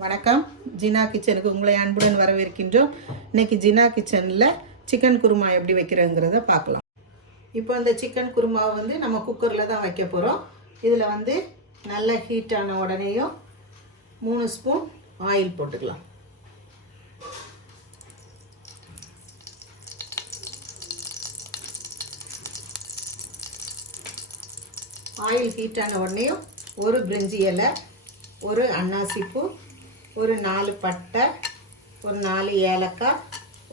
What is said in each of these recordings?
வணக்கம். ஜினா கிச்சனுக்கு உங்களை அன்புடன் வரவேற்கின்றோம். இன்னைக்கு ஜினா கிச்சனில் சிக்கன் குருமா எப்படி வைக்கிறதுங்கிறத பார்க்கலாம். இப்போ இந்த சிக்கன் குருமாவை வந்து நம்ம குக்கரில் தான் வைக்க போகிறோம். இதில் வந்து நல்ல ஹீட்டான உடனேயும் 3 ஸ்பூன் ஆயில் போட்டுக்கலாம். ஆயில் ஹீட்டான உடனேயும் ஒரு பிரிஞ்சி இலை, ஒரு அன்னாசிப்பூ, ஒரு 4 பட்டை, ஒரு 4 ஏலக்காய்,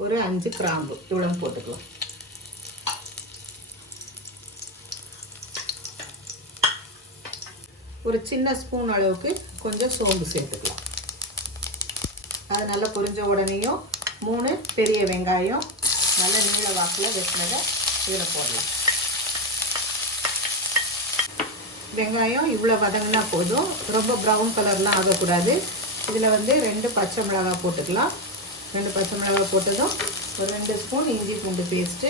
ஒரு 5 கிராம்பு இவ்வளோ போட்டுக்கலாம். ஒரு சின்ன ஸ்பூன் அளவுக்கு கொஞ்சம் சோம்பு சேர்த்துக்கலாம். அது நல்லா பொரிஞ்ச உடனேயும் 3 பெரிய வெங்காயம் நல்ல நீள வாக்கில் வெட்டினதை இதில் போடலாம். வெங்காயம் இவ்வளோ வதங்கினா போதும், ரொம்ப ப்ரௌன் கலர்லாம் ஆகக்கூடாது. இதில் வந்து 2 பச்சை மிளகாய் போட்டுக்கலாம். 2 பச்சை மிளகாய் போட்டதும் ஒரு 2 ஸ்பூன் இஞ்சி பூண்டு பேஸ்ட்டு,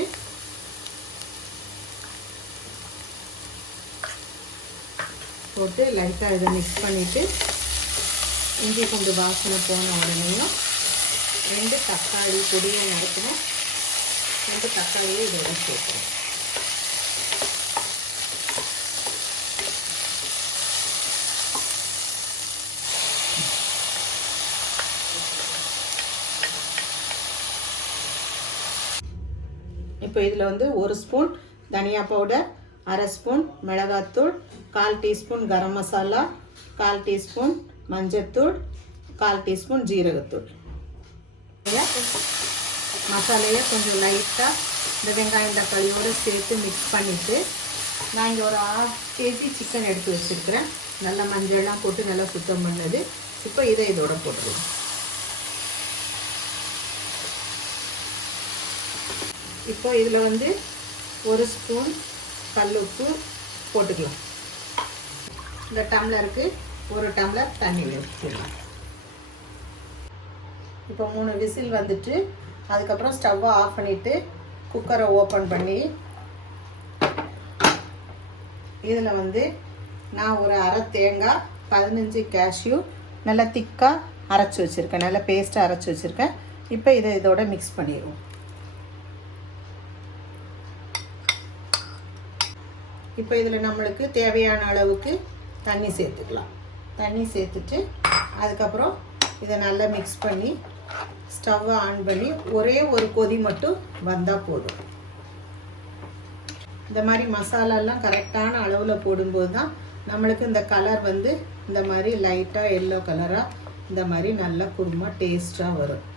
போட்டு லைட்டாக இதை மிக்ஸ் பண்ணிவிட்டு இஞ்சி பூண்டு வாசனை போன உடனேயும் 2 தக்காளி பொடியை நறுக்கணும். 2 தக்காளியை இதோட சேர்க்கணும். இப்போ இதில் வந்து 1 ஸ்பூன் தனியா பவுடர், 1/2 ஸ்பூன் மிளகாத்தூள், 1/4 டீஸ்பூன் கரம் மசாலா, 1/4 டீஸ்பூன் மஞ்சத்தூள், 1/4 டீஸ்பூன் ஜீரகத்தூள். மசாலையை கொஞ்சம் லைட்டாக இந்த வெங்காயம் தக்காளியோடு சேர்த்து மிக்ஸ் பண்ணிவிட்டு, நான் இங்கே ஒரு 1/2 kg சிக்கன் எடுத்து வச்சுருக்கிறேன். நல்லா மஞ்சள்லாம் போட்டு நல்லா சுத்தம் பண்ணது. இப்போ இதை இதோட போட்டுக்கலாம். இப்போ இதில் வந்து 1 ஸ்பூன் கல்லுப்பு போட்டுக்கலாம். இந்த டம்ளருக்கு 1 டம்ளர் தண்ணி ஊற்றிக்கலாம். இப்போ 3 விசில் வந்துட்டு அதுக்கப்புறம் ஸ்டவ்வை ஆஃப் பண்ணிவிட்டு குக்கரை ஓப்பன் பண்ணி இதில் வந்து நான் ஒரு 1/2 தேங்காய், 15 கேஷ்யூ நல்லா திக்காக அரைச்சி வச்சுருக்கேன், நல்லா பேஸ்ட்டாக அரைச்சி வச்சுருக்கேன். இப்போ இதை இதோட மிக்ஸ் பண்ணிடுவோம். இப்போ இதில் நம்மளுக்கு தேவையான அளவுக்கு தண்ணி சேர்த்துக்கலாம். தண்ணி சேர்த்துட்டு அதுக்கப்புறம் இதை நல்லா மிக்ஸ் பண்ணி ஸ்டவ்வை ஆன் பண்ணி ஒரே ஒரு கொதி மட்டும் வந்தால் போதும். இந்த மாதிரி மசாலாலாம் கரெக்டான அளவில் போடும்போது தான் நம்மளுக்கு இந்த கலர் வந்து இந்த மாதிரி லைட்டாக எல்லோ கலராக இந்த மாதிரி நல்லா குருமா டேஸ்ட்டாக வரும்.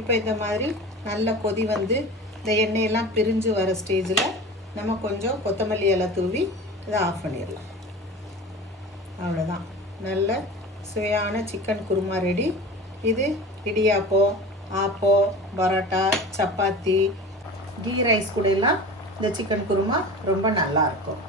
இப்போ இந்த மாதிரி நல்ல கொதி வந்து இந்த எண்ணெயெல்லாம் பிரிஞ்சு வர ஸ்டேஜில் நம்ம கொஞ்சம் கொத்தமல்லி இலை தூவி இதை ஆஃப் பண்ணிடலாம். அவ்வளோதான், நல்ல சுவையான சிக்கன் குருமா ரெடி. இது இடியாப்பம், ஆப்பம், பரோட்டா, சப்பாத்தி, கீ ரைஸ் கூட எல்லாம் இந்த சிக்கன் குருமா ரொம்ப நல்லாயிருக்கும்.